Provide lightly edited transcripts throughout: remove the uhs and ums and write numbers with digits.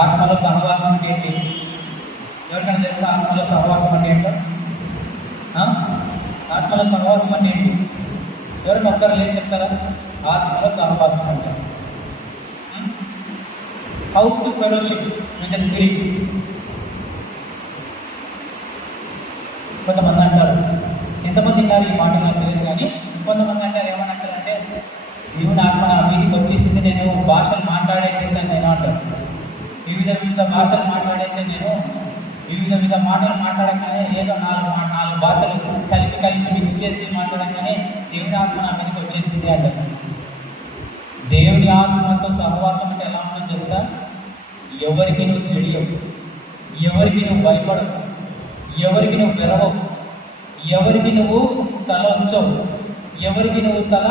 ఆత్మలో సహవాసం అంటే ఏంటి? ఎవరికైనా తెలుసా ఆత్మలో సహవాసం అంటే ఏంటో? ఆత్మలో సహవాసం అంటే ఏంటి? ఎవరైనా ఒక్కరు లేచి చెప్తారా? ఆత్మలో సహవాసం అంటే how to fellowship with the spirit. కొంతమంది అంటారు, ఎంతమంది విన్నారు ఈ మాట నాకు తెలియదు, కానీ కొంతమంది అంటారు, ఏమని అంటారంటే దేవుని ఆత్మ నా మీదికి వచ్చేసింది, నేను భాషలు మాట్లాడేసేసాను నేను అంటారు. వివిధ భాషలు మాట్లాడేసాను నేను, వివిధ మాటలు మాట్లాడగానే ఏదో నాలుగు భాషలు కలిపి మిక్స్ చేసి మాట్లాడగానే దేవుని ఆత్మ నా మీదకి వచ్చేసింది అంటారు. దేవుని ఆత్మతో సహవాసం అంటే ఎలా ఉంటుందో తెలుసా? ఎవరికి నువ్వు చెడియవు, ఎవరికి నువ్వు భయపడవు, ఎవరికి నువ్వు బెరవవు, ఎవరికి నువ్వు తల ఉంచవు, ఎవరికి నువ్వు తల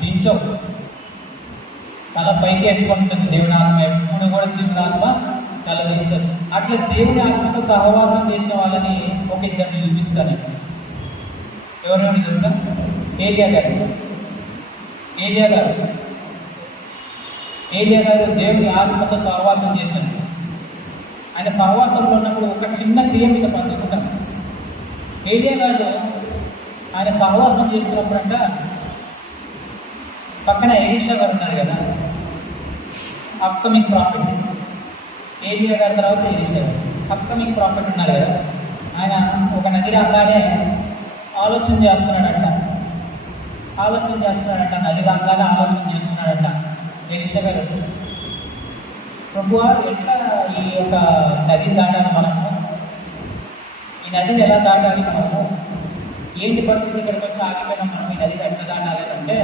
దించవు. తల పైకి ఎక్కువ ఉంటుంది దేవుని ఆత్మ, ఎప్పుడు కూడా దేవుని ఆత్మ తల దించదు. అట్లా దేవుని ఆత్మతో సహవాసం చేసిన వాళ్ళని ఒక ఇద్దరిని చూపిస్తాను. ఎవరెవరు తెలుసా? ఏలియా గారు దేవుని ఆత్మతో సహవాసం చేశాడు. ఆయన సహవాసంలో ఉన్నప్పుడు ఒక చిన్న క్రియ మీద పంచుకుంటాను. ఏలియా గారు ఆయన సహవాసం చేస్తున్నప్పుడంట పక్కన ఎలీషా గారు ఉన్నారు కదా, అప్కమింగ్ ప్రాఫిట్. ఏలియా గారి తర్వాత ఎలీషా గారు అప్కమింగ్ ప్రాఫిట్ ఉన్నారు కదా. ఆయన ఒక నది రాగానే ఆలోచన చేస్తున్నాడంట, నది రాగానే ఆలోచన చేస్తున్నాడంట. ఎలీషా గారు, ప్రభువా ఎట్లా ఈ యొక్క నదిని దాటాలి మనము, ఈ నదిని ఎలా దాటాలి మనము, ఏంటి పరిస్థితి, ఇక్కడికి వచ్చి ఆగిపోయినా మనం ఈ నదిని ఎట్లా దాటాలి అంటే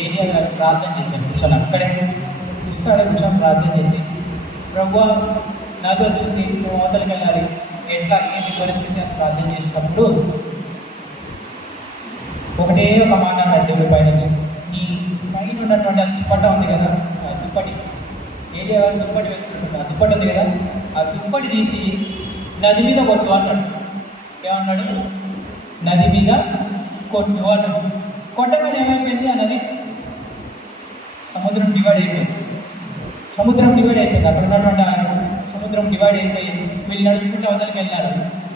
ఏలియా గారు ప్రార్థన చేశాడు. కూర్చొని అక్కడే కూర్చొని ప్రార్థన చేసి, ప్రభువా నది వచ్చింది, నువ్వు అవతలకి వెళ్ళాలి, ఎట్లా ఏంటి పరిస్థితి అని ప్రార్థన చేసినప్పుడు ఒకటే ఒక మాట అన్నాడు దేవుడి పైన వచ్చి, నీ పైన ఉన్నటువంటి ఆ దుప్పట ఉంది కదా, ఆ దుప్పటి, ఏలియా గారు దుప్పటి వేసుకుంటున్నాడు, ఆ దుప్పటి ఉంది కదా, ఆ దుప్పటి తీసి నది మీద కొట్టు అన్నాడు. ఏమన్నాడు? నది మీద కొట్టు అన్నాడు. కొట్టగానే ఏమైపోయింది? ఆ నది సముద్రం డివైడ్ అయిపోయింది. అక్కడ ఉన్నటువంటి సముద్రం డివైడ్ అయిపోయి వీళ్ళు నడుచుకుంటే అవతలకి వెళ్ళారు.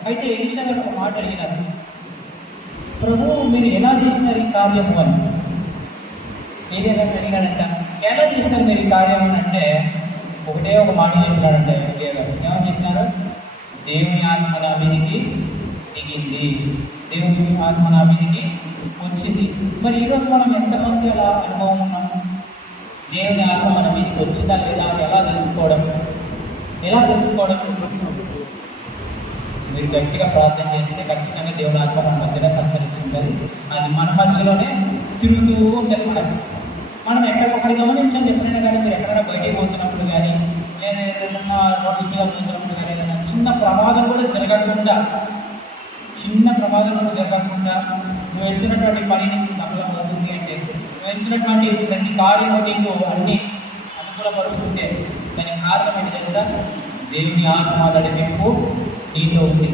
అయితే ఎలీషా గారు ఒక మాట అడిగినారు, ప్రభు మీరు ఎలా చేసినారు ఈ కార్యము అని. ఏలియా గారిని అడిగాడంట, ఎలా చేసినారు మీరు ఈ కార్యం అని అంటే ఒకటే ఒక మాట చెప్పినాడంట ఏలియా గారు. ఏమని చెప్పినారు? దేవుని ఆత్మ నా మీదికి దిగింది, దేవుని ఆత్మ నా మీదికి వచ్చింది. మరి ఈరోజు మనం ఎంతమంది అలా అనుభవం ఉన్నాము? దేవుని ఆత్మ మన మీదకి వచ్చిందా లేదా అని ఎలా తెలుసుకోవడం? మీరు గట్టిగా ప్రార్థన చేస్తే ఖచ్చితంగా దేవుని ఆత్మ మన మధ్యలో సంచరిస్తుంది. అది మన మధ్యలోనే తిరుగుతూ ఉంటుంది. మనం ఎక్కడొక్కడి గమనించండి. ఎప్పుడైనా కానీ మీరు ఎక్కడైనా బయటికి పోతున్నప్పుడు కానీ, లేదా ఏదైనా రోడ్స్ మీద పోతున్నప్పుడు కానీ, ఏదైనా చిన్న ప్రమాదం కూడా జరగకుండా నువ్వు వెళ్తున్నటువంటి పని నీకు సఫలమవుతుంది అంటే, నువ్వు వెళ్తున్నటువంటి ప్రతి కార్యము నీకు అన్ని అనుకూలపరుస్తుంటే దానికి కారణం ఏంటి తెలుసా? దేవుని ఆత్మ నడిపింపు నీతో ఉంది.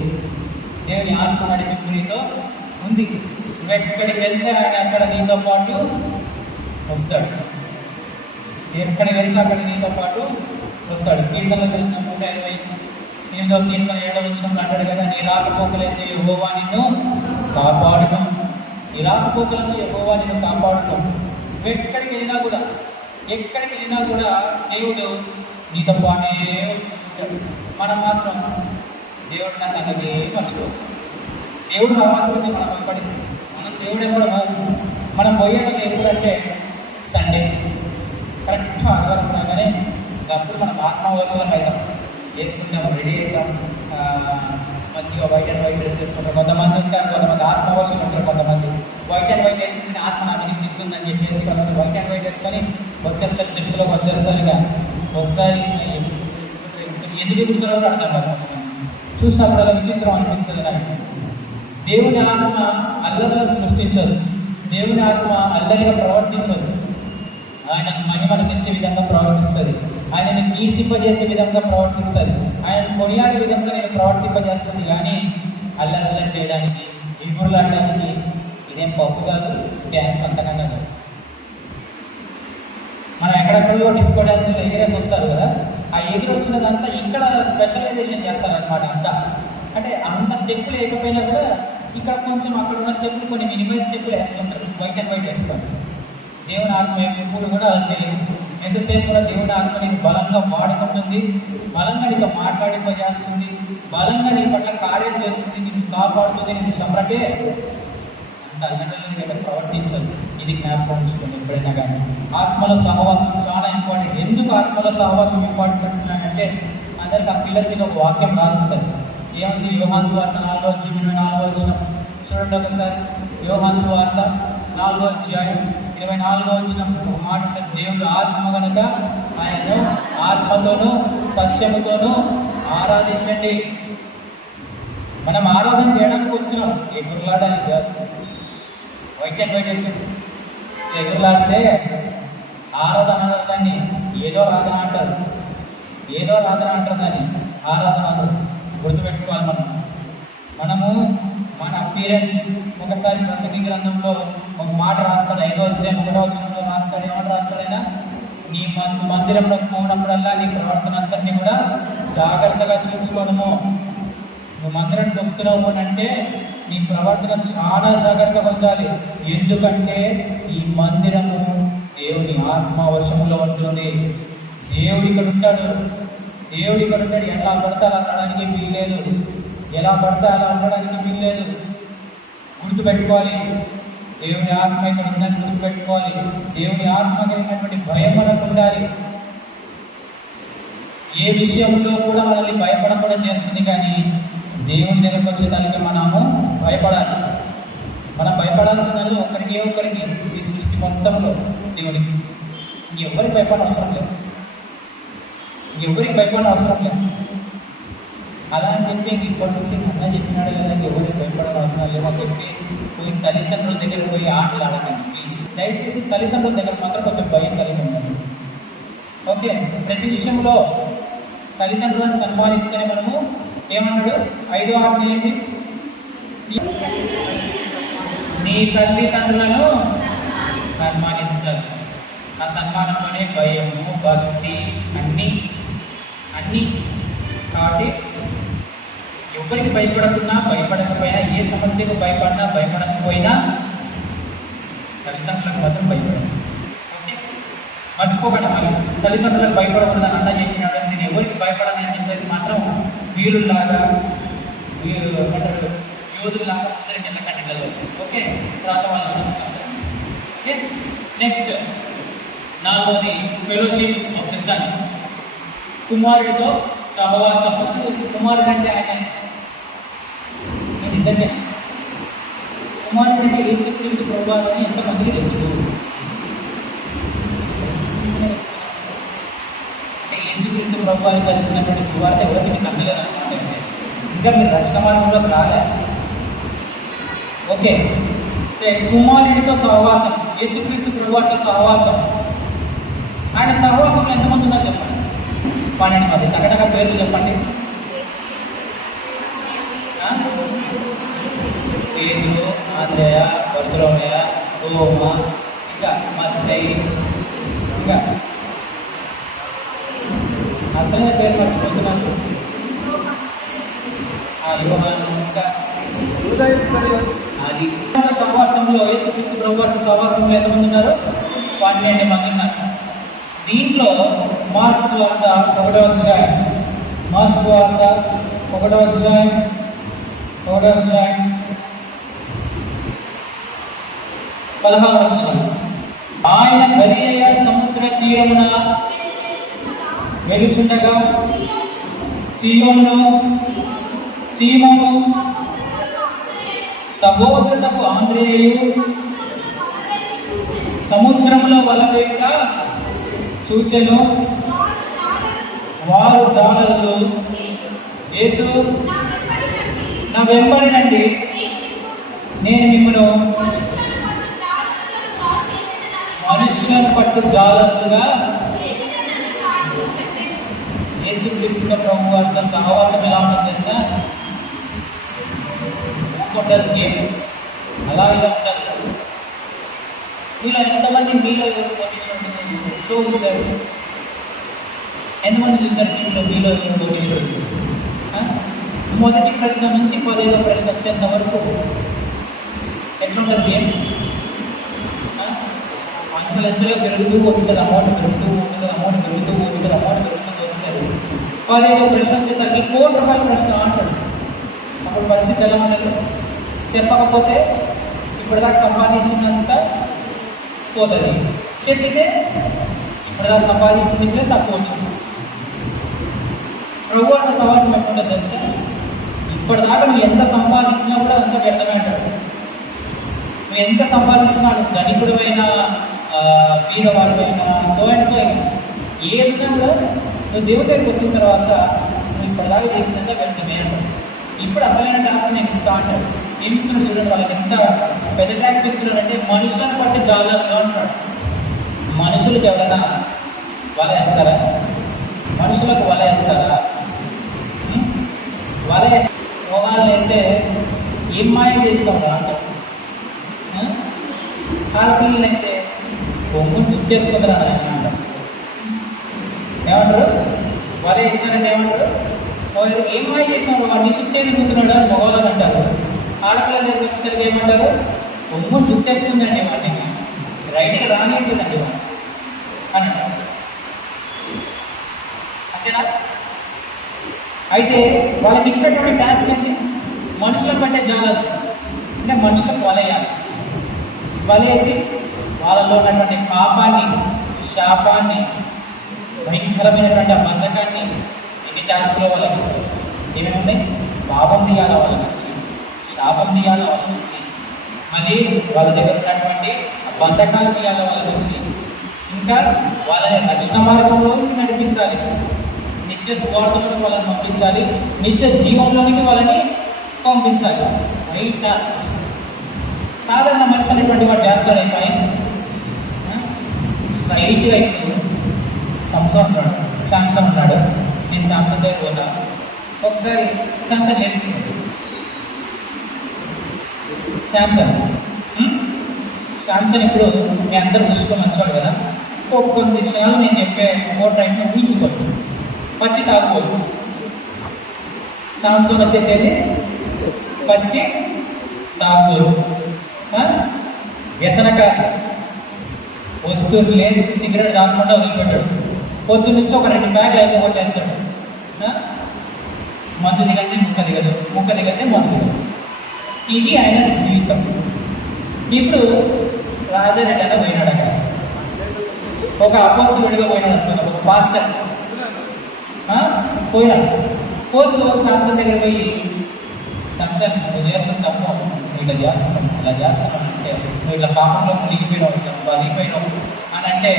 నువ్వు ఎక్కడికి వెళ్తే ఆయన అక్కడ నీతో పాటు వస్తాడు. కీర్తనలకు వెళ్తాం 128 కీర్తన 7వ వచనంలో అంటాడు కదా, నీ రాకపోకలందు యెహోవా నిన్ను కాపాడును. నువ్వు ఎక్కడికి వెళ్ళినా కూడా దేవుడు నీతో పాటే వస్తుంటాడు. మనం మాత్రం దేవుడు నా సంగతి మర్చిపోదు. దేవుడు రావాల్సింది మనం ఎప్పటికీ, దేవుడు ఎప్పుడు మనం పోయేది ఎప్పుడంటే సండే, కరెక్ట్ ఆదివారం రాగానే అప్పుడు మనం ఆత్మవసరం అవుతాం, వేసుకుంటాం, రెడీ అవుతాం, మంచిగా వైట్ అండ్ వైట్ డ్రెస్ వేసుకుంటాం. కొంతమంది ఆత్మవసరం ఉంటారు, కొంతమంది వైట్ అండ్ వైట్ వేసుకుంటే ఆత్మ నా మీదకి దిగుతుందని చెప్పేసి కొంతమంది వైట్ అండ్ వైట్ వేసుకొని వచ్చేస్తారు, చర్చిలోకి వచ్చేస్తారు. ఇక ఒకసారి ఎందుకు ఎదుగుతారో అర్థం కాదు. చూసినప్పుడు అలా విచిత్రం అనిపిస్తుంది నాకు. దేవుని ఆత్మ అల్లర్లను సృష్టించదు, దేవుని ఆత్మ అల్లరిగా ప్రవర్తించదు. ఆయనకు మహిమను తెచ్చే విధంగా ప్రవర్తిస్తుంది, ఆయనను కీర్తింపజేసే విధంగా ప్రవర్తిస్తుంది, ఆయనను కొనియాడే విధంగా నేను ప్రవర్తింపజేస్తుంది. కానీ అల్లరి చేయడానికి, ఎగురులాడడానికి ఇదేం పప్పు కాదు, డ్యాన్స్ అంతకన్నా కాదు. మనం ఎక్కడెక్కడో డిస్కో డ్యాన్సులు ఎగిరేసి వస్తారు కదా, ఆ ఎదురు వచ్చినదంతా ఇక్కడ స్పెషలైజేషన్ చేస్తారనమాట అంతా. అంటే అంత స్టెప్పులు లేకపోయినా కూడా ఇక్కడ కొంచెం అక్కడ ఉన్న స్టెప్పులు కొన్ని మినిమల్ స్టెప్పులు వేసుకుంటారు, వైట్ అండ్ వైట్ వేసుకుంటారు. దేవుని ఆత్మ ఎప్పుడు కూడా అలా చేయలేదు. ఎంతసేపు కూడా దేవుని ఆత్మ నేను బలంగా వాడుకుంటుంది, బలంగా నీతో మాట్లాడింపజేస్తుంది, బలంగా నీ పట్ల కార్యం చేస్తుంది, నిన్ను కాపాడుతుంది, నిన్ను సంరక్షే అంత అల్లడల్లా ప్రవర్తించదు. ఇది జ్ఞాపకం ఉంచుకోండి ఎప్పుడైనా కానీ. ఆత్మల సహవాసం చాలా ఇంపార్టెంట్. ఎందుకు ఆత్మల సహవాసం ఇంపార్టెంట్ అంటున్నానంటే, అందరికి ఆ పిల్లర్ మీద ఒక వాక్యం రాస్తుంటుంది. ఏముంది? యోహాను సువార్త 4వ అధ్యాయం 24వ వచనం చూడండి ఒకసారి. యోహాను సువార్త 4వ అధ్యాయం 24వ వచనం ఒక మాట ఉంటుంది. దేవుడు ఆత్మ కనుక ఆయనను ఆత్మతోనూ సత్యముతోనూ ఆరాధించండి. మనం ఆరాధన చేయడానికి వస్తున్నాం, ఎగురులాడడానికి కాదు. వైట్ అండ్ వైట్ వేసుకుంటాం. ఎగురులాడితే ఆరాధన అన్నారు, దాన్ని ఏదో రాధన అంటారు, ఏదో రాధన అంటారు, దాన్ని ఆరాధన అన్నారు. గుర్తుపెట్టుకోవాలి. మనము మన అపీరెన్స్ ఒకసారి ప్రసంగి గ్రంథంలో ఒక మాట రాస్తాడు, 5వ అధ్యాయం 1వ వచనంలో రాస్తాడు. ఏమంటే రాస్తాడైనా, నీ మందిరంలో పోయినప్పుడల్లా నీ ప్రవర్తన అంతటినీ కూడా జాగ్రత్తగా చూసుకోవడము. నువ్వు మందిరానికి వస్తున్నావు అంటే నీ ప్రవర్తన చాలా జాగ్రత్తగా ఉండాలి. ఎందుకంటే ఈ మందిరము దేవుని ఆత్మ వశములో ఉంటుంది. దేవుడు ఇక్కడ ఉంటాడు, దేవుడు ఇక్కడ ఉంటాడు. ఎలా పడితే అలా అనడానికి వీల్లేదు, ఎలా పడితే అలా ఉండడానికి వీల్లేదు. గుర్తుపెట్టుకోవాలి, దేవుని ఆత్మ ఇక్కడ ఉందని గుర్తుపెట్టుకోవాలి. దేవుని ఆత్మ కలిగినటువంటి భయం మనకు ఉండాలి. ఏ విషయంలో కూడా మనల్ని భయపడకుండా చేస్తుంది, కానీ దేవుని దగ్గరకు వచ్చేదానికి మనము భయపడాలి. మనం భయపడాల్సిందని ఒకరికి ఈ సృష్టి మొత్తంలో దేవునికి ఇంకెవ్వరికి భయపడిన అవసరం లేదు, ఇంకెవ్వరికి భయపడిన అవసరం లేదు. అలా అని చెప్పి ఇప్పటి నుంచి అన్న చెప్పినాడు కదా ఎవరికి భయపడిన అవసరం లేదు అని చెప్పి పోయి తల్లిదండ్రుల దగ్గర పోయి ఆటలు ఆడకండి ప్లీజ్. దయచేసి తల్లిదండ్రుల దగ్గర మాత్రం కొంచెం భయం కలిగి ఉండండి. ఓకే, ప్రతి విషయంలో తల్లిదండ్రులను సన్మానిస్తేనే మనము ఏమన్నాడు? 5వ ఆజ్ఞ ఏంటి? నీ తల్లిదండ్రులను సన్మానించాలి. ఆ సన్మానంలోనే భయము, భక్తి అన్నీ. కాబట్టి ఎవరికి భయపడకున్నా, భయపడకపోయినా, ఏ సమస్యకు భయపడినా భయపడకపోయినా తల్లిదండ్రులకు మాత్రం భయపడదు. ఓకే, మర్చిపోకండి. మళ్ళీ తల్లిదండ్రులకు భయపడకూడదని అన్న చెప్పినాడు. నేను ఎవరికి భయపడనని చెప్పేసి మాత్రం వీరులాగా యోధులాగా అందరికి వెళ్ళకండి కదా. ఓకే, తర్వాత వాళ్ళు నడుస్తారు. ఓకే, నెక్స్ట్ 4వది ఫెలోషిప్ ఆఫ్ ద సన్. కుమారుడితో సహవాసం. కుమారుడు అంటే ఆయన నేను ఇద్దరికే. కుమారుడు అంటే యేసుక్రీస్తు ప్రభువు అని ఎంతమందికి తెలుసు? అంటే యేసుక్రీస్తు ప్రభువు కలిసినటువంటి సువార్త ఎవరికి మీకు అందలేదు అనమాట. ఇంకా మీరు రక్షణ మార్గంలోకి రాలే. ఓకే, కుమారుడితో సహవాసం, యేసుక్రీస్తు ప్రభువుతో సహవాసం. ఆయన సహవాసంలో ఎంతమంది ఉన్నారు చెప్పండి? 12 మంది. తగటగా పేర్లు చెప్పండి. పేతురు, ఆంద్రేయ, బర్తలోమయ, తోమ, ఇంకా మత్తయి, ఇంకా అసలైన పేరు మర్చిపోతున్నాను. యోహాను, ఇంకా అది సహవాసంలో యేసుక్రీస్తు ప్రభువు సహవాసంలో ఎంతమంది ఉన్నారు? 12 మంది ఉన్నారు. దీంట్లో మార్క్స్ వార్త 1వ అధ్యాయం 16వ వచనం. ఆయన గలిలయ సముద్ర తీరమున వెలుచుండగా సీమోను సహోదరులకు ఆంద్రేయు సముద్రంలో వలవేట చూచెను. వారు జాలరులు, యేసు నా వెంబడి రండి, నేను మిమ్మను మనుషులను పట్టు జాలరులుగా. యేసుక్రీస్తు ప్రభు వారితో సహవాసం ఎలా ఉంటుంది తెలుసా? ఉంటుంది గేమ్ అలా ఇలా ఉంటుంది. మీలో ఎంతమంది మీలో షో చూశారు? ఎంతమంది చూసారు మీలో కోటీశ్వరుడు? మొదటి ప్రశ్న నుంచి 15వ ప్రశ్న వచ్చేంత వరకు ఎట్లుంటుంది గేమ్? అంచెలంచెలుగా పెరుగుతూ ఉంటుంది, అమౌంట్ పెరుగుతూ ఉంటుంది, అమౌంట్ పెరుగుతూ ఉంటుంది, అమౌంట్ పెరుగుతూ ఉంటుంది. 15వ ప్రశ్న వచ్చేసరికి ₹1,00,00,000 ప్రశ్న అంటాడు. అప్పుడు పరిస్థితి ఎలా ఉండదు? చెప్పకపోతే ఇప్పటిదాకా సంపాదించినంత పోతుంది, చెప్పితే ఇప్పటిదాకా సంపాదించింది ప్లస్ పోతుంది. ప్రభు అన్న సమాజం ఎట్లుంటుంది తెలుసా? ఇప్పటిదాకా నువ్వు ఎంత సంపాదించినా కూడా అంత వ్యర్థమే అంటాడు. నువ్వు ఎంత సంపాదించినా, నువ్వు ధనికుడువైనా బీదవాడివైనా సో అండ్ సో అయినా ఏదైనా కూడా నువ్వు దేవుడి దగ్గరికి వచ్చిన తర్వాత నువ్వు ఇప్పటిదాకా చేసిందంటే వ్యర్థమే అంటాడు. ఇప్పుడు అసలైన టాస్క్ నేను ఇస్తా అంటాడు. ఏమి ఇస్తున్నాడు చూడండి, వాళ్ళకి ఎంత పెద్ద టాస్క్ ఇస్తున్నాడంటే మనుషులను బట్టి జాగ్రత్తగా అంటాడు. మనుషులకు ఎవరైనా వల వేస్తారా? మనుషులకు వల వేస్తారా? వల వేస్తే మొగాళ్ళు అయితే ఏం మాయం చేస్తాం రా అంటారు. ఆడపిల్లలు అయితే బొమ్మను చుట్టేసుకుంటారా అని అంటారు. ఏమంటారు? వల వేసినారంటే ఏమంటారు? ఏం మాయ చేసినాడు, వాడిని చుట్టే తిరుగుతున్నాడు అని మగవాళ్ళని అంటారు. ఆడపిల్లల దగ్గరికి వచ్చేసరికి ఏమంటారు? బొమ్మను చుట్టేసుకుందండి వాటిని, రైట్గా రానియట్లేదండి వాడిని అని అంటారు. అంతేనా? అయితే వాళ్ళకి ఇచ్చినటువంటి టాస్క్ ఏంటి? మనుషులను బట్టే జాగ్రత్త అంటే మనుషులకు వలయాలి. వలేసి వాళ్ళలో ఉన్నటువంటి పాపాన్ని, శాపాన్ని, భయంకరమైనటువంటి ఆ బంధకాన్ని ఎన్ని టాస్క్లో వాళ్ళకి ఏమేమి ఉన్నాయి? పాపం తీయాల వాళ్ళ నుంచి, శాపం తీయాల వాళ్ళ నుంచి, మళ్ళీ వాళ్ళ దగ్గర ఉన్నటువంటి బంధకాలు తీయాల వాళ్ళ నుంచి, ఇంకా వాళ్ళని రక్షణ మార్గంలో నడిపించాలి, నిత్య స్వార్థంలోకి వాళ్ళని పంపించాలి, నిత్య జీవంలోనికి వాళ్ళని పంపించాలి. 5 టాస్క్స్. సాధారణ మనిషి అనేటువంటి వాడు చేస్తాడు. పని స్ట్రైట్గా ఇప్పుడు శాంసంగ్ ఉన్నాడు. నేను శాంసంగ్ దగ్గర పోతా. ఒకసారి శాంసంగ్ వేసుకున్నాడు. శాంసంగ్ ఇప్పుడు మీ అందరూ దృష్టిలో మంచివాడు కదా. కొన్ని విషయాలు నేను చెప్పే టైంలో ఊహించుకోవచ్చు, పచ్చి తాగుకోవచ్చు. శాంసంగ్ వచ్చేసేది పచ్చి తాగుకోవచ్చు. వ్యసనకారి, పొద్దున్న లేచి సిగరెట్ తాగకుండా వదిలిపెట్టాడు. పొద్దు నుంచి ఒక 2 ప్యాక్లు అయిపోగొట్టేస్తాడు. మందు దిగంటే ముక్క దిగదు, ముక్క దిగంటే మందు దిగదు. ఇది ఆయన జీవితం. ఇప్పుడు రాజారెడ్డి అన్న పోయినాడు. అక్కడ ఒక అపోస్తులుడిగా పోయినాడు అనుకున్నాడు, ఒక పాస్టర్ పోయినాడు. పోతూ శాంసంగ్ దగ్గర పోయి, శాంసంగ్ నువ్వు చేస్తాను తప్ప, నువ్వు ఇట్లా చేస్తాను ఇలా చేస్తాను అంటే, నువ్వు ఇట్లా పాపంలో మునిగిపోయినావు, ఇట్లా బలిగిపోయినావు అని అంటే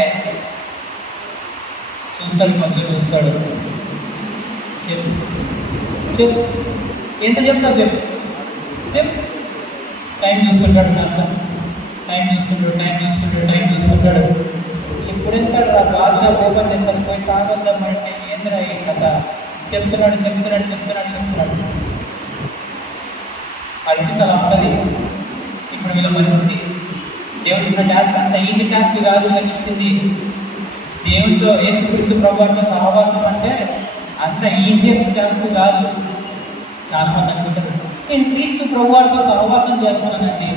చూస్తాడు, కొంచెం చూస్తాడు. చెప్పు ఎంత చెప్తావు చెప్పు. టైం చూస్తుంటాడు శాంసంగ్, టైం చూస్తుంటాడు. ఇప్పుడు వెళ్తాడు రా బార్ షాప్ ఓపెన్ చేస్తాడు. పోయి తాగొద్దామంటే ఏంద్రా ఈ కథ చెప్తున్నాడు. పరిస్థితి అలా ఉంటుంది. ఇప్పుడు వీళ్ళ పరిస్థితి, దేవుడు ఇచ్చిన టాస్క్ అంత ఈజీ టాస్క్ కాదు. వీళ్ళకి ఇచ్చింది దేవుడితో, యేసుక్రీస్తు ప్రభువుతో సహవాసం అంటే అంత ఈజియెస్ట్ టాస్క్ కాదు. చాలామంది అనుకుంటారు, నేను క్రీస్తు ప్రభువుతో సహవాసం చేస్తున్నానండి,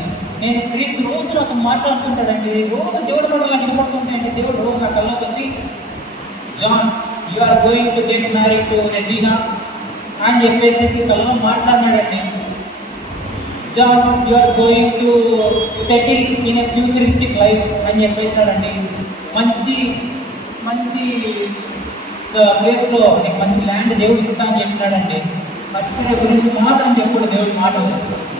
నేను క్రీస్తు రోజు నాకు మాట్లాడుతుంటాడండి, రోజు దేవుడు కూడా నాకు వినపడుతుంటాయండి. దేవుడు రోజు నా కళ్ళకి వచ్చి, John you are going to get married to Regina అని చెప్పేసి కళ్ళలో మాట్లాడినాడండి. John you are going to settle in a futuristic life అని చెప్పేసినాడండి. మంచి ప్లేస్లో నీకు మంచి ల్యాండ్ దేవుడు ఇస్తా అని చెప్పినాడండి. పరిచర్య గురించి మాత్రం చెప్పుడు దేవుడి మాటలు.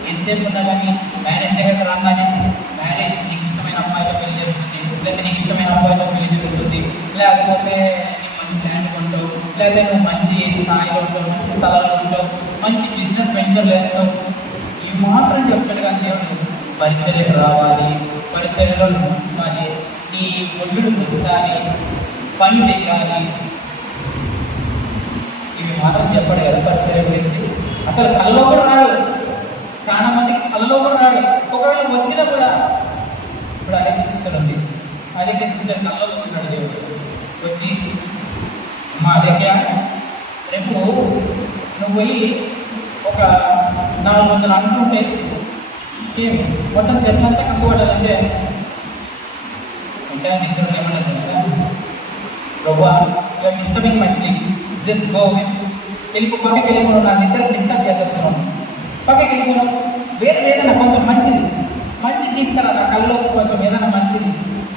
ఎంతసేపు ఉన్నా కానీ మ్యారేజ్ దగ్గరకు రాగానే, మ్యారేజ్ నీకు ఇష్టమైన అమ్మాయితో పెళ్లి జరుగుతుంది, లేకపోతే నీకు ఇష్టమైన అబ్బాయితో పెళ్లి జరుగుతుంది, లేకపోతే నీకు మంచి ల్యాండ్ కొంటావు, లేకపోతే నువ్వు మంచి స్థాయిలో ఉంటావు, మంచి స్థలాల్లో ఉంటావు, మంచి బిజినెస్ వెంచర్లు వేస్తావు. ఇవి మాత్రం చెప్తాడు కానీ దేవుడు పరిచర్యకు రావాలి, పరిచర్యలో ఉండాలి, నీ ఒడ్డును పెంచాలి, పని చేయాలి, ఇవి మాత్రం చెప్పాడు కదా పరిచర్య గురించి. అసలు కళలో కూడా రాడు, చాలా మందికి కళలో కూడా రాడు. ఒకవేళ వచ్చినా కూడా, ఇప్పుడు అలేఖ్య సిస్టర్ ఉంది, అలేఖ్య సిస్టర్ కళలోకి వచ్చినాడు దేవుడు వచ్చి, అమ్మా లేక రేపు నువ్వు పోయి ఒక 400 అనుకుంటే ఏం మొత్తం చర్చ అంతా కష్టపడాలంటే అంటే నిద్రలో ఏమన్నా తెలుసా, Prabha you are disturbing my sleep, just go పక్కకి వెళ్ళిపోను, నా నిద్ర డిస్టర్బ్ చేసేస్తున్నాను, పక్కకి వెళ్ళిపోను, వేరేది ఏదైనా కొంచెం మంచిది తీసుకురా, నా కళ్ళలో కొంచెం ఏదైనా మంచిది,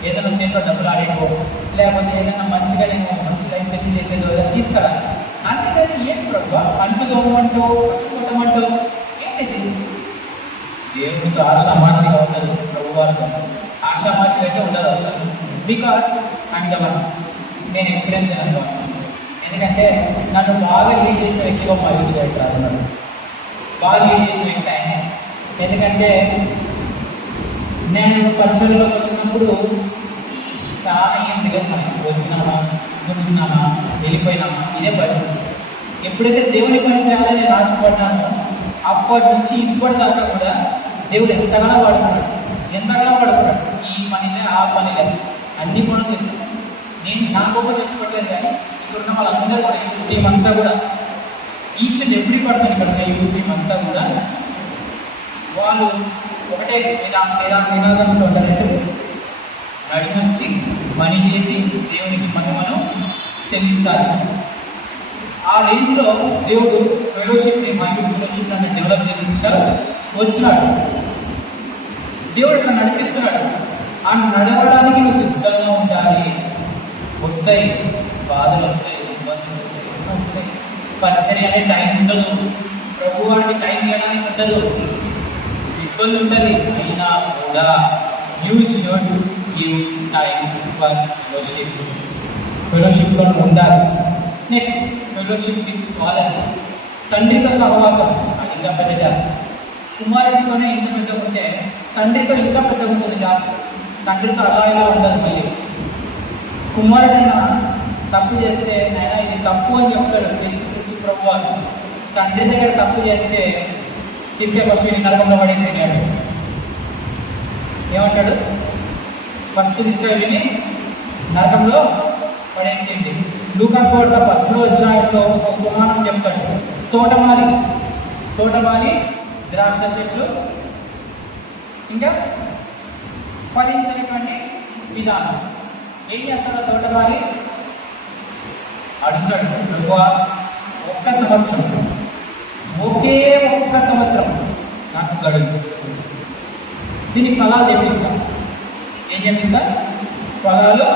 ఏదైనా చేతిలో డబ్బులు ఆడేటో లేకపోతే ఏదైనా మంచిగా నేను మంచి లైఫ్ సెటిల్ చేసేదో ఏదైనా తీసుకురా. అంతేకాని ఏం ప్రభా అంటుకోమంటో కొట్టమంటో ఏంటిది? దేవుడితో ఆషామాషిగా ఉండదు, ప్రభు వారితో ఆషామాషిగా అయితే ఉండదు అసలు. బికాస్ ఐమ్ ద వన్, నేను ఎక్స్పీరియన్స్ అయినా. ఎందుకంటే నన్ను బాగా లీడ్ చేసిన వ్యక్తిగా మా యూత్ డైరెక్టర్ రాజున్నాడు, బాగా లీడ్ చేసిన వ్యక్తి ఆయన. ఎందుకంటే నేను పరిచయంలోకి వచ్చినప్పుడు చాలా ఏం తెలియదు మనకి, వచ్చినామా కూర్చున్నామా వెళ్ళిపోయినామా ఇదే పరిస్థితి. ఎప్పుడైతే దేవుని పని చేయాలని నేను ఆశపడ్డానో అప్పటి నుంచి ఇప్పటిదాకా కూడా దేవుడు ఎంతగానో వాడుకున్నాడు. ఈ పనిలే ఆ పనిలే అన్ని పనులు చేస్తున్నాడు. నేను నా గొప్ప చెప్పుకోవట్లేదు, కానీ ఇక్కడున్న వాళ్ళందరూ కూడా యూత్ టీం అంతా కూడా, ఈచ్ అండ్ ఎవ్రీ పర్సన్ ఇక్కడ ఉన్న యూత్ టీం అంతా కూడా వాళ్ళు ఒకటే నినాదంలో ఉంటారంటే నడిమంచి పని చేసి దేవునికి మహిమను చెల్లించాలి. ఆ రేంజ్లో దేవుడు ఫెలోషిప్ని, మా యూత్ ఫెలోషిప్ అని డెవలప్ చేసుకుంటారు వచ్చినాడు. దేవుడు అట్లా నడిపిస్తున్నాడు. ఆ నడవడానికి నువ్వు సిద్ధంగా ఉండాలి. వస్తాయి బాధలు, వస్తాయి ఇబ్బందులు, వస్తాయి పరిచర్య అనే టైం ఉండదు, ప్రభు వారికి టైం ఇవ్వడానికి ఉండదు, ఇబ్బంది ఉంటుంది. అయినా కూడా you should give time for ఫెలోషిప్లో ఉండాలి. నెక్స్ట్ ఫెలోషిప్ విత్ ఫాదర్, తండ్రితో సహవాసం. అది ఇంకా పెద్ద టాస్క్. కుమారుడితోనే ఇంత పెద్దగా ఉంటే తండ్రితో ఇంకా పెద్దగా ఉంటుంది టాస్క్. తండ్రితో అలా ఇలా ఉండదు. మళ్ళీ కుమారుడైనా తప్పు చేస్తే ఆయన ఇది తప్పు అని చెప్తాడు క్రీస్తు ప్రభు వారు. తండ్రి దగ్గర తప్పు చేస్తే తీసుకెళ్ళి ఫస్ట్ వీడిని నరకంలో పడేసేయాడు. ఏమంటాడు? ఫస్ట్ తీసుకెళ్ళి నరకంలో పడేసేయండి. లూకాసు వార్త 10వ అధ్యాయంలో ఒక ఉపమానం చెప్తాడు. తోటమాలి ద్రాక్ష చెట్లు ఇంకా ఫలించినటువంటి విధానం. ఏం చేస్తాడో తోటమాలి అడుగుతాడు, ప్రభువా ఒక్క సంవత్సరం నాకు గడువు, దీనికి ఫలాలు తెప్పిస్తా. ఏం చెప్పిస్తా? ఫలాలు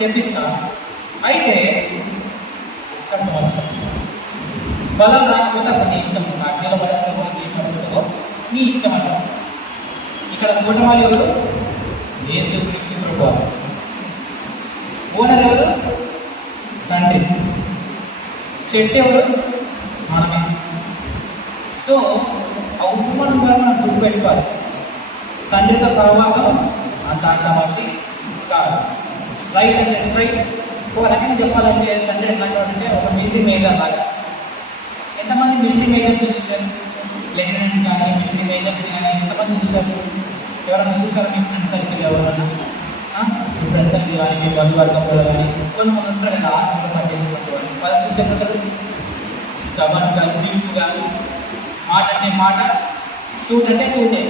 తెప్పిస్తా. అయితే ఒక్క సంవత్సరం ఫలాలు రాకపోతే అప్పుడు నీ ఇష్టం, నాకు నెల పడేస్తావో నీ పడేస్తావో నీ ఇష్టం అంట. ఇక్కడ తోటమాలి ఎవరు? యేసు క్రీస్తు ప్రభువు. ఓనర్ ఎవరు? తండ్రి. చెట్టు ఎవరు? మనమే. సో ఆ ఉపమానం ద్వారా మనం గుర్తుపెట్టుకోవాలి, తండ్రితో సహవాసం అంత ఆశావాసి కాదు. స్ట్రైట్ అంటే స్ట్రైట్. ఒక రకంగా చెప్పాలంటే తండ్రి ఎట్లాంటి వాడంటే ఒక మిలిటరీ మేజర్ లాగా. ఎంతమంది మిలిటరీ మేజర్స్ చూశారు? లెఫ్టినెంట్స్ కానీ మిలిటరీ మేజర్స్ కానీ ఎంతమంది చూశారు? ఎవరైనా చూసారు మీ ఫ్రెండ్ సర్కిల్? ఎవరైనా మీ ఫ్రెండ్ సర్కిల్ కానీ మీ బంధువర్గంలో కానీ కొంతమంది ఉంటారు కదా ఆర్మీలో పనిచేసేటువంటి వాళ్ళు. వాళ్ళు చూసేటప్పుడు స్టబన్గా, స్వీట్గా, మాట అంటే మాట, తూట్ అంటే తూటే,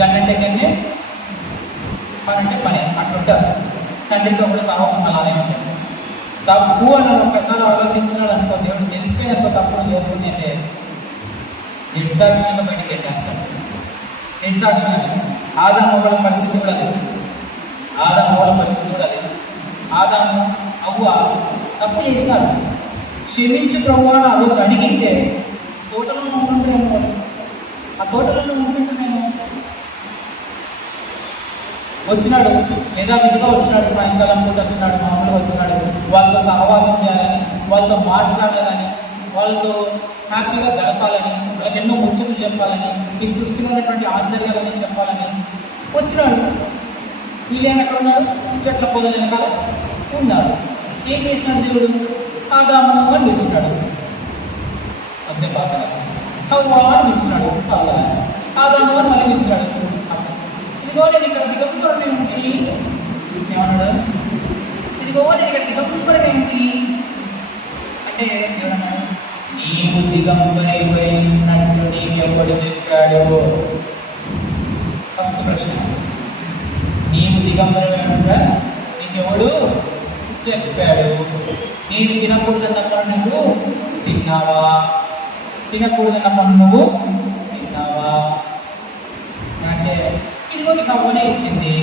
గన్ అంటే గన్నే, పని అంటే పని, అట్లుంటారు. తండ్రితో కూడా సహవాసం అలానే ఉంటుంది. తప్పు అని ఒక్కసారి ఆలోచించినాడు అనుకో, దేవుడు తెలిసిపోయినంత తప్పులు చేస్తుంది అంటే నిర్దాక్షిణ్యంగా బయటకు వెళ్ళేస్తాడు. నిర్దాక్షిణ్యంగా ఆదాము వాళ్ళ పరిస్థితి కూడా అదే. ఆదాము అవ్వ తప్పు చేసినారు. క్షమించి ప్రభు అని ఆ రోజు అడిగితే తోటలో ఉంటుంటారేమో, ఆ తోటలలో ఉంటుంటేనేమో వచ్చినాడు, లేదా విధిగా వచ్చినాడు, సాయంకాలం పూట వచ్చినాడు, మామూలుగా వచ్చినాడు, వాళ్ళతో సహవాసం చేయాలని, వాళ్ళతో మాట్లాడాలని, వాళ్ళతో హ్యాపీగా గడపాలని, వాళ్ళకి ఎన్నో ముచ్చట్లు చెప్పాలని, ఈ సృష్టిలో ఉన్నటువంటి ఆంతర్యాలని చెప్పాలని వచ్చినాడు. వీళ్ళేమి ఎక్కడ ఉన్నారు? చెట్ల పొదల వెనకాల ఉన్నారు. ఏం చేసినాడు దేవుడు? ఆదాము అని పిలిచినాడు, వచ్చేపు హవ్వా అని పిలిచినాడు, ఆదాము అని మళ్ళీ పిలిచినాడు. ఇదిగో నేను ఇక్కడ దిగంబరనే ఉంటుంది. ఏమన్నాడు? ఇదిగో నేను ఇక్కడ దిగంబరనే ఉంటుంది. అంటే దేవుడు అన్నాడు, నీవు దిగంబరివై ఉన్నట్లు నీకెవడు చెప్పాడు? ఫస్ట్ ప్రశ్న, నీవు దిగంబరివై ఉన్నట్లుగా నీకెవడు చెప్పాడు? నేను తినకూడదన్న పన్ను నువ్వు తిన్నావా? తినకూడదన్న పన్ను నువ్వు తిన్నావా అంటే, ఇదిగో నీకు అవ్వనే ఇచ్చింది,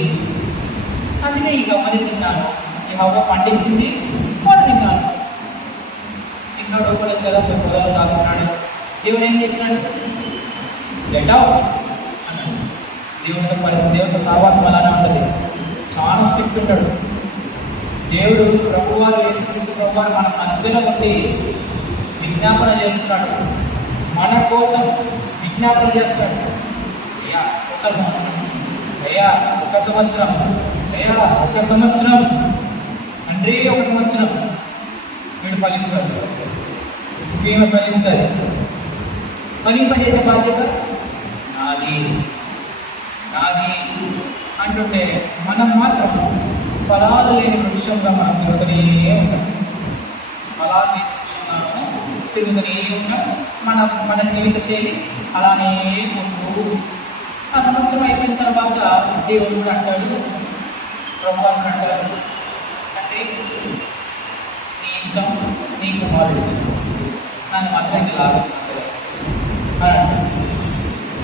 అందుకే ఈ గవ్వని తిన్నాను. ఈ హవ్వ పండించింది, వాడు తిన్నాను. ఇక్కడ ఒక్కడొచ్చు కదా, పొలాలు కాకున్నాడు. దేవుడు ఏం చేసినాడు? గెట్ అవుట్ అన్నాడు. దేవుడితో పరిస్థితి, దేవుడితో సహవాసం అలానే ఉంటుంది. చాలా స్ట్రిక్ట్ ఉంటాడు దేవుడు. ప్రభువారు యేసుక్రీస్తు ప్రభువారు మన మధ్యలో ఉండి విజ్ఞాపన చేస్తున్నాడు, మన కోసం విజ్ఞాపన చేస్తాడు. అయ్యా ఒక సంవత్సరం, అయ్యా ఒక సంవత్సరం, అయ్యా ఒక సంవత్సరం, తండ్రి ఒక సంవత్సరం. వీడు ఫలిస్తాడు, ఈమె ఫలిస్తుంది. ఫలింపజేసే బాధ్యత నాది నాది అంటుంటే మనం మాత్రం ఫలాలు లేని వృక్షంగా మనం తిరుగుతూనే ఉంటాం. ఫలాలు లేని వృక్షంగా తిరుగుతూనే ఉంటాం. మన జీవిత శైలి అలానే పోతూ. ఆ సంవత్సరం అయిపోయిన తర్వాత దేవుడు కూడా అంటాడు, ప్రభువారు అంటారు, అంటే నీ ఇష్టం, నీ కుమారుడు ఇష్టం, నన్ను మాత్రం ఇంకా లాగుతుంది అని అంటాడు.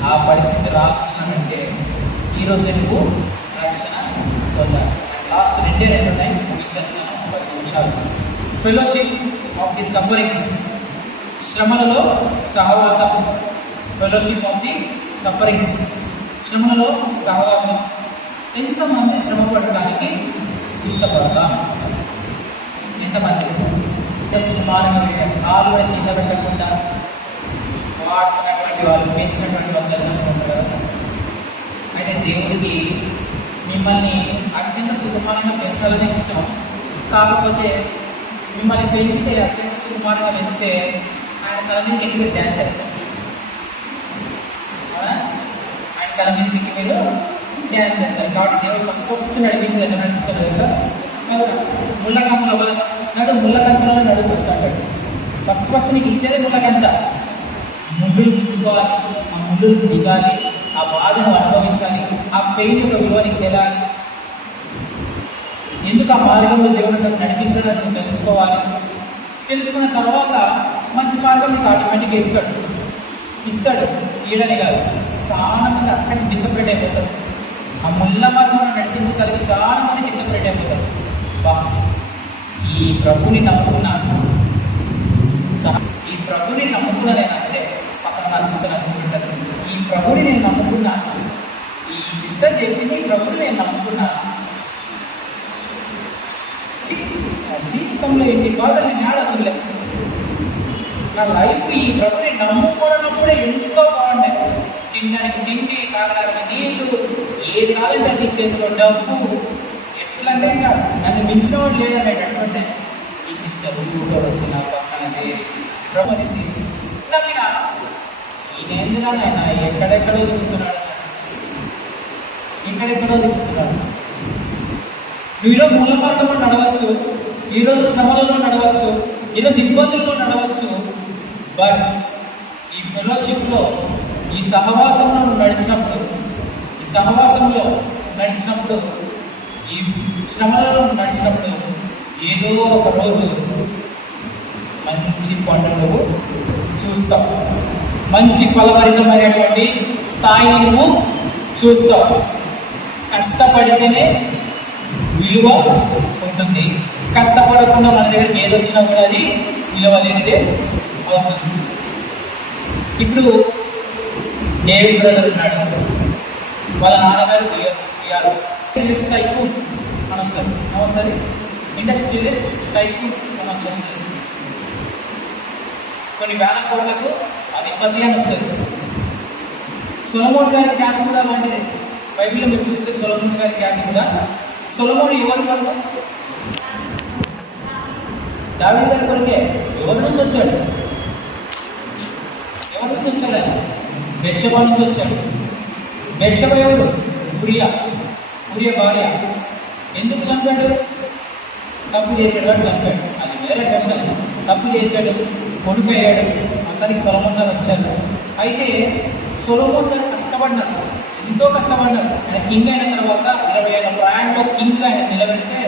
ఆ పరిస్థితి రాకుండానంటే ఈరోజు నువ్వు రక్షణ పొందాలి. లాస్ట్ రెండు ఉన్నాయి, ముగించేస్తాను 10 నిమిషాలు. ఫెలోషిప్ ఆఫ్ ది సఫరింగ్స్, శ్రమలలో సహవాసం. ఫెలోషిప్ ఆఫ్ ది సఫరింగ్స్, శ్రమలలో సహవాసం. ఎంతమంది శ్రమ పడటానికి ఇష్టపడతాం? ఎంతమంది? సుమారుగా కాలు కూడా కింద పెట్టకుండా వాడుతున్నటువంటి వాళ్ళు, పెంచినటువంటి వాళ్ళు ఉంటారు. అయితే దేవుడికి మిమ్మల్ని అత్యంత సుకుమారంగా పెంచాలని ఇష్టం. కాకపోతే మిమ్మల్ని పెంచితే, అత్యంత సుకుమారంగా పెంచితే ఆయన తల మీద ఎక్కి మీరు డ్యాన్స్ చేస్తారు. ఆయన తల మీద ఎక్కి మీరు డ్యాన్స్ చేస్తారు. కాబట్టి దేవుడు ఫస్ట్ నడిపించేది ఎట్లా నడిపిస్తాడు తెలుసా? ముళ్ళకంచలో ముళ్ళ కంచలో నడిపిస్తాడు. ఫస్ట్ నీకు ఇచ్చేది ముళ్ళ కంచ. ముళ్ళులు పుచ్చుకోవాలి, ఆ ముళ్ళులకు దిగాలి, ఆ బాధను అనుభవించాలి, ఆ పెయిన్ యొక్క విలువ నీకు తెలియాలి. ఎందుకు ఆ మార్గంలో దేవుడు నడిపించడానికి నువ్వు తెలుసుకోవాలి. తెలుసుకున్న తర్వాత మంచి మార్గం నీకు ఆటోమేటిక్గా ఇస్తాడు. ఈడని కాదు, చాలామంది అక్కడికి డిసప్రేట్ అయిపోతారు. ఆ ముళ్ళ మార్గంలో నడిపించగలిగి చాలామంది డిసప్రేట్ అయిపోతారు. ఈ ప్రభుని నమ్ముకున్నాను, ఈ ప్రభుని నమ్ముకున్నా నేను అంతే. పక్కన నా సిస్టర్ అనుకుంటాను, ఈ ప్రభుని నేను నమ్ముకున్నాను, ఈ సిస్టర్ చెప్పింది ఈ ప్రభుని నేను నమ్ముకున్నాను. జీవితంలో ఎన్ని బాధలు నేను ఆడసులే. నా లైఫ్ ఈ ప్రభుని నమ్ముకున్నప్పుడే ఎంతో బాగుండే. తినడానికి తిండి, తాగడానికి నీళ్ళు, ఏ కాలంటే అది చేతిలో డబ్బు, ఎట్లా అంటే ఇంకా నన్ను మించిన వాడు లేదనేటటువంటి ఈ సిస్టర్ ఊళ్ళో వచ్చి నా పక్కన చేరి ప్రభుని నమ్మిన ఈయనేందునా ఆయన ఎక్కడెక్కడో దిగుతున్నాడు. నువ్వు ఈరోజు ముళ్ళ మార్గంలో నడవచ్చు, ఈరోజు శ్రమలలో నడవచ్చు, ఈరోజు ఇబ్బందుల్లో నడవచ్చు. బట్ ఈ ఫెలోషిప్లో, ఈ సహవాసంలో నడిచినప్పుడు, ఈ శ్రమలలో నడిచినప్పుడు ఏదో ఒక రోజు మంచి పంటలు చూస్తావు, మంచి ఫలభరితమైనటువంటి స్థాయిని నువ్వు చూస్తావు. కష్టపడితేనే విలువ ఉంటుంది. కష్టపడకుండా మన దగ్గరికి ఏదొచ్చినా కూడా అది విలువ లేనిదే అవుతుంది. ఇప్పుడు డేవిడ్ బ్రదర్ ఉన్నాడు, వాళ్ళ నాన్నగారు ఇండస్ట్రియలిస్ట్ టైకూన్ అని వస్తారు. ఒకసారి ఇండస్ట్రియలిస్ట్ టైకూన్ అని వచ్చేస్తుంది. కొన్ని వేల కోట్లకు అధిపతి అని వస్తుంది. సొలొమోన్ గారి ఖ్యాతి కూడా అలాంటిదే. బైబిల్లో మీరు చూస్తే సొలొమోన్ గారి ఖ్యాతి కూడా, సొలొమోన్ ఎవరు కొడుకు? దావీదు గారి కొడుకే. ఎవరి నుంచి వచ్చాడు? ఆయన బెత్షెబా నుంచి వచ్చాడు. బెత్షెబా ఎవరు? ఉరియా భార్య. ఎందుకు చంపాడు? తప్పు చేసాడు అని చంపాడు. అది వేరే క్వశ్చన్. తప్పు చేశాడు, కొడుకు అయ్యాడు, అందరికి సొలొమోన్ గారు వచ్చారు. అయితే సొలొమోన్ గారు కష్టపడ్డారు, ఎంతో కష్టపడ్డారు. ఆయన కింగ్ అయిన తర్వాత 20 ఏళ్ళ ప్రయాణంలో కింగ్గా ఆయన నిలబెడితే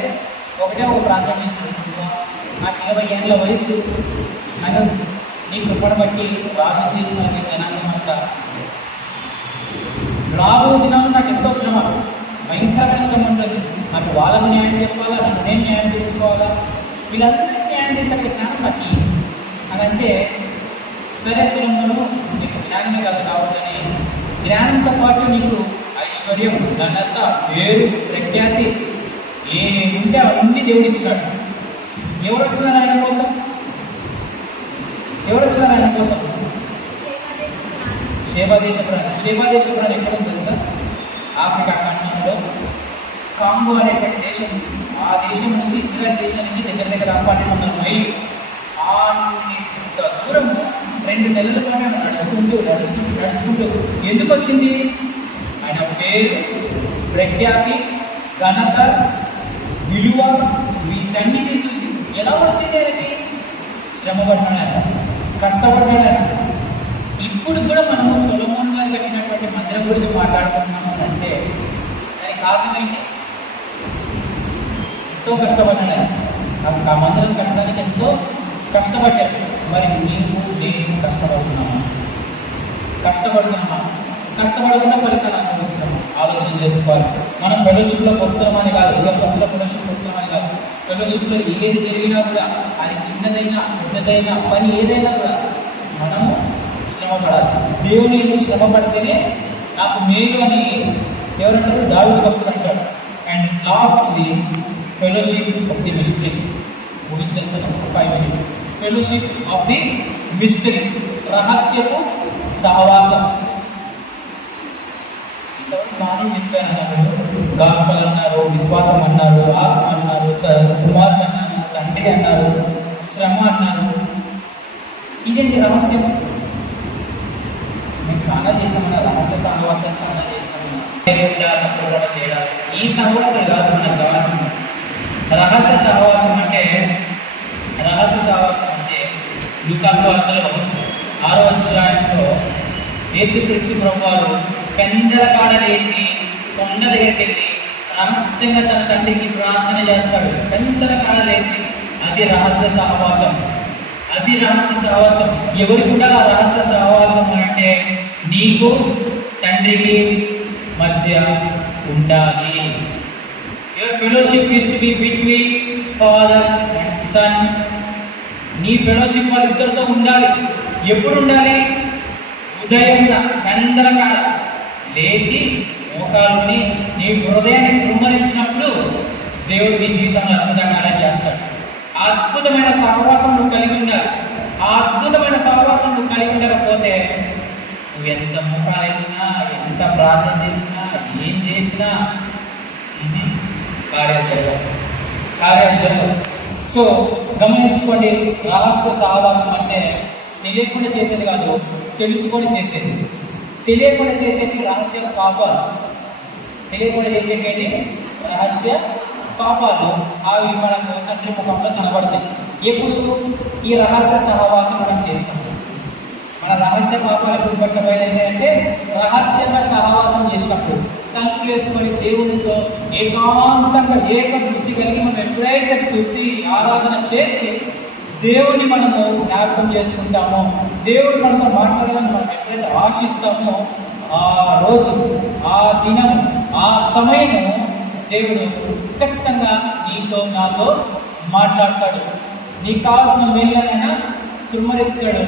ఒకటే ఒక ప్రార్థన చేశాడు, నాకు 20 ఏళ్ళ వయసు, నేను నీ కృపను బట్టి రాజు చేసిన జనాంగం అంతా రాబో దినాలు నాకు ఎంతో శ్రమ, భయంకరమైన శ్రమ ఉంటుంది. నాకు వాళ్ళకు న్యాయం చెప్పాలా, నన్ను నేను న్యాయం చేసుకోవాలా, వీళ్ళందరికీ న్యాయం చేసే జ్ఞానం నాకు అని అంటే, సరే సొలొమోను నీకు జ్ఞానమే కాదు కావాలని, జ్ఞానంతో పాటు నీకు ఐశ్వర్యం, ఘనత, పేరు, ప్రఖ్యాతి ఏముంటే అవన్నీ దేవుడు ఇచ్చినాడు. ఎవరు వచ్చినారు ఆయన కోసం? ఎవరు వచ్చినారు ఆయన కోసం? షేబాదేశపురాన్ని ఎక్కడ తెలుసా? ఆఫ్రికా ఖండంలో కాంగో అనేటువంటి దేశం. ఆ దేశం నుంచి ఇస్రాయల్ దేశానికి దగ్గర 1200 మైళ్ళు. అంత దూరము 2 నెలల పాటు నడుచుకుంటూ ఎందుకు వచ్చింది? ఆయన పేరు, ప్రఖ్యాతి, ఘనత, విలువ వీటన్నిటిని చూసి ఎలా వచ్చింది ఆయనకి? శ్రమపడ్డాడు, కష్టపడ్డాడు. ఇప్పుడు కూడా మనము సొలొమోన్ గారు కట్టినటువంటి మందిరం గురించి మాట్లాడుకుంటున్నాము అంటే దానికి కారణం ఏంటి? ఎంతో కష్టపడ్డాడు. ఆ మందిరం కట్టడానికి ఎంతో కష్టపడ్డాడు. మరి నేను కష్టపడుతున్నామా? కష్టపడకుండా ఫలితాలు అనుభవిస్తున్నాము. ఆలోచన చేసుకోవాలి. మనం ఫెలోషిప్లోకి వస్తున్నామని కాదు, ఫెలోషిప్కి వస్తున్నామని కాదు. ఫెలోషిప్లో ఏది జరిగినా కూడా, అది చిన్నదైనా పెద్దదైనా పని ఏదైనా కూడా మనము శ్రమపడాలి. దేవుని ఎందుకు శ్రమ పడితేనే నాకు మేలు అని ఎవరంటారు? దావీదు భక్తుడు అంటాడు. And lastly fellowship of the mystery. ముగించేస్తాను 5 minutes. Fellowship of the mystery, రహస్యపు సహవాసం. బాగానే చెప్పారన్నారు. గాస్పల్ అన్నారు, విశ్వాసం అన్నారు, ఆత్మ అన్నారు, కుమార్తె అన్నారు, తండ్రి అన్నారు, శ్రమ అన్నారు. ఇదేంటి రహస్యం? మేము చాలా చేసామన్నా, రహస్య సహవాసం చాలా చేసామన్నా. ఈ సహవాసం కాదు మనకు కావాల్సింది. రహస్య సహవాసం అంటే లూకాసు వార్తలో 6వ అధ్యాయంలో యేసుక్రీస్తు ప్రభువారు పెందలకాడ లేచి కొండ దగ్గరికి వెళ్ళి రహస్యంగా తన తండ్రికి ప్రార్థన చేస్తాడు. పెందలకాడ లేచి, అది రహస్య సహవాసం. ఎవరికి కూడా ఆ రహస్య సహవాసం అంటే నీకు తండ్రికి మధ్య ఉండాలి. Your fellowship is to be between father and son. నీ ఫెలోషిప్ వాళ్ళిద్దరితో ఉండాలి. ఎప్పుడు ఉండాలి? ఉదయం పెందలకాడ లేచి మోకాలుని నీ హృదయాన్ని కుమ్మరించినప్పుడు దేవుడు నీ జీవితంలో అద్భుతంగా చేస్తాడు. ఆ అద్భుతమైన సహవాసం నువ్వు కలిగి ఉండాలి. ఆ అద్భుతమైన సహవాసం నువ్వు కలిగి ఉండకపోతే నువ్వు ఎంత మోకాలు వేసినా, ఎంత ప్రార్థన చేసినా, ఏం చేసినా కార్యాలు జరగవు. సో గమనించుకోండి, రహస్య సహవాసం అంటే తెలియకుండా చేసేది కాదు, తెలుసుకొని చేసేది. తెలియకుండా చేసేది రహస్య పాపాలు. రహస్య పాపాలు అవి మనకు తండ్రి ముఖంలో కనబడతాయి. ఎప్పుడు ఈ రహస్య సహవాసం మనం చేసినప్పుడు, మన రహస్య పాపాలకు పట్టబోయేది అంటే రహస్యంగా సహవాసం చేసినప్పుడు, తలుపులు వేసుకొని దేవునితో ఏకాంతంగా ఏక దృష్టి కలిగి మనం ఎప్పుడైతే స్తుతి ఆరాధన చేసి దేవుని మనము జ్ఞాపకం చేసుకుంటామో, దేవుడు మనతో మాట్లాడాలని మనం ఎప్పుడైతే ఆశిస్తామో, ఆ రోజు, ఆ దినం, ఆ సమయము దేవుడు ఖచ్చితంగా నీతో నాతో మాట్లాడతాడు. నీకు కావాల్సిన మేళ్ళనైనా కుమ్మరిస్తాడు.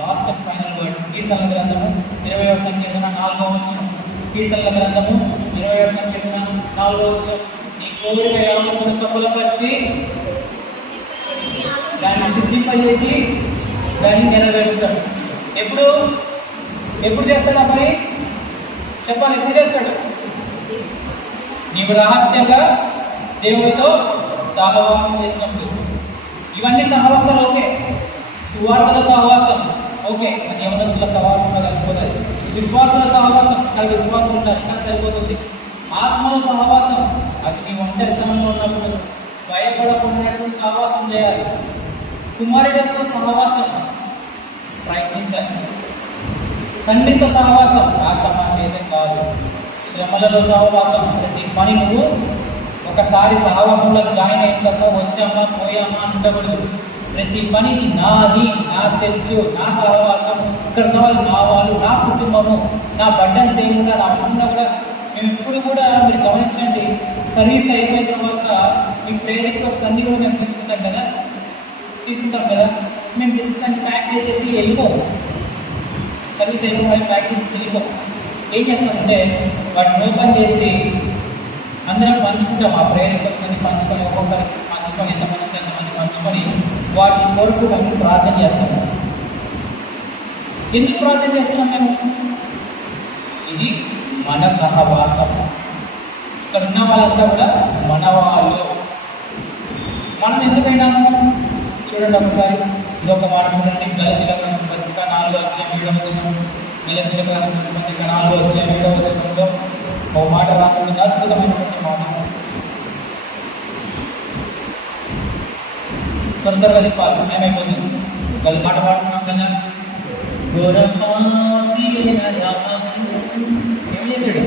లాస్ట్ అండ్ ఫైనల్ వర్డ్ కీర్తనల గ్రంథము 20వ సంకీర్తన 4వ వచనం. కీర్తనల గ్రంథము 20వ సంకీర్తన 4వ వచనం. నీ కోరిక యావత్తు సఫలపరిచి దాన్ని సిద్ధింపజేసి దాన్ని నెరవేరుస్తాడు. ఎప్పుడు చేస్తాడు ఆ పని? చెప్పాలి, ఎప్పుడు చేస్తాడు? నీవు రహస్యంగా దేవుడితో సహవాసం చేసినప్పుడు. ఇవన్నీ సహవాసాలు ఓకే. సువార్తల సహవాసం ఓకే, అది యవనస్తుల సహవాసంగా కలిసిపోతుంది. విశ్వాసుల సహవాసం, ఇక్కడ విశ్వాసం ఉంటారు, ఇక్కడ సరిపోతుంది. ఆత్మల సహవాసం, అది నీ ఒంటరితనంలో ఉన్నప్పుడు భయపడకుండా సహవాసం చేయాలి. కుమారుడితో సహవాసం ప్రయత్నించాలి. తండ్రితో సహవాసం ఆశామాషేదం కాదు. శ్రమలలో సహవాసం, ప్రతి పని నువ్వు ఒకసారి సహవాసంలో జాయిన్ అయ్యాక వచ్చామా పోయామా అని ఉండకూడదు. ప్రతి పని నాది, నా చర్చు, నా సహవాసం, ఇక్కడ ఉన్న వాళ్ళు నా వాళ్ళు, నా కుటుంబము, నా బర్డన్స్ ఏమున్నా నా అనుకున్నా కూడా మేము ఎప్పుడు కూడా మీరు గమనించండి, సర్వీస్ అయిపోయిన తర్వాత మీ ప్రేయర్ రిక్వెస్ట్ అన్నీ కూడా మేము తీసుకుంటాం కదా. మేము తీసుకుంటానికి ప్యాక్ చేసేసి వెళ్ళిపోం. సర్వీస్ అయిపోయి ప్యాక్ చేసేసి వెళ్ళిపోం. ఏం చేస్తామంటే వాటిని ఓపెన్ చేసి అందరం పంచుకుంటాం. ఆ ప్రేయర్ రిక్వెస్ట్ అన్ని పంచుకొని ఒక్కొక్కరికి పంచుకొని ఎంతమంది పంచుకొని వాటి కొరకు మేము ప్రార్థన చేస్తాము. ఎందుకు ప్రార్థన చేస్తున్నాం మేము? ఇది మన సహవాసం. ఇక్కడ ఉన్న వాళ్ళంతా కూడా మన వాళ్ళు. మనం ఎందుకైనాము చూడండి ఒకసారి. ఇదొక మాట చూడండి. గలతీయులకు రాసిన పత్రిక 4:7 గలతీయులకు రాసిన పత్రిక 4:7 ఒక మాట రాసింది, అద్భుతమైనటువంటి మాట. త్వరగా దిప్పాలి, ఏమైపోతుంది. వాళ్ళు పాట పాడుతున్నాం కదా. ఏం చేశాడు?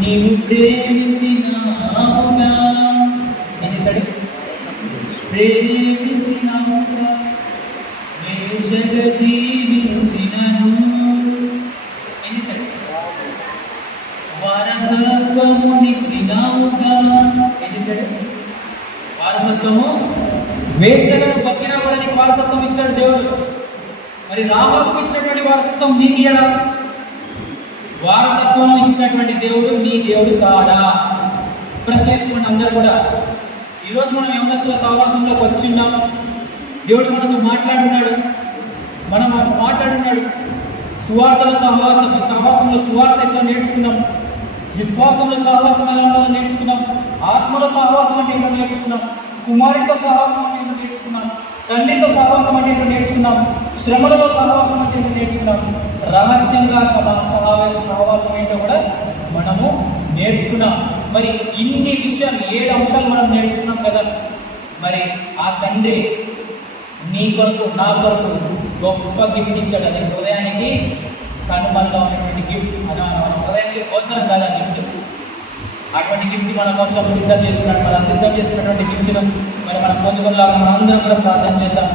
నీవు ప్రేమించినావుగా. ఏం చేశాడు? ప్రేమించినావుగా, జీవించినను. ఏం చేశాడు? వారసత్వమునిచ్చినావుగా. ఏం చేశాడు? వారసత్వము. వేషలను బతికినా కూడా నీకు వారసత్వం ఇచ్చాడు దేవుడు. మరి రాహాబుకు ఇచ్చినటువంటి వారసత్వం నీకు ఇయ్యడా? వారసత్వం ఇచ్చినటువంటి దేవుడు నీ దేవుడు కాడా? ప్రశ్నించుకోండి అందరూ కూడా. ఈరోజు మనం యవనస్తుల సహవాసంలోకి వచ్చిన్నాం. దేవుడు మనతో మాట్లాడున్నాడు. సువార్తల సహవాసం, ఈ సహవాసంలో సువార్త ఎట్లా నేర్చుకున్నాం, విశ్వాసంలో సహవాసం ఎలా నేర్చుకున్నాం, ఆత్మలో సహవాసం అంటే ఏంటో నేర్చుకున్నాం, కుమారుడితో సహవాసం అంటే ఏంటో నేర్చుకున్నాం, తండ్రితో సహవాసం అంటే ఏంటో నేర్చుకున్నాం, శ్రమలలో సహవాసం అంటే ఏంటో నేర్చుకున్నాం, రహస్యంగా సహవాసం ఏంటో కూడా మనము నేర్చుకున్నాం. మరి ఇన్ని విషయాలు 7 అంశాలు మనం నేర్చుకున్నాం కదా. మరి ఆ తండ్రి నీ కొరకు నా కొరకు గొప్ప గిఫ్ట్ ఇచ్చాడు. అది హృదయానికి కనుమల్లో ఉన్నటువంటి గిఫ్ట్. మన హృదయానికి అవసరం కాదు ఆ గిఫ్ట్. అటువంటి గిఫ్ట్ మన కోసం సిద్ధం చేసుకున్నాడు. మనం సిద్ధం చేసుకున్నటువంటి గిఫ్ట్ను మరి మనం పొందుకునేలాగా మనం అందరం కూడా ప్రార్థన చేద్దాం.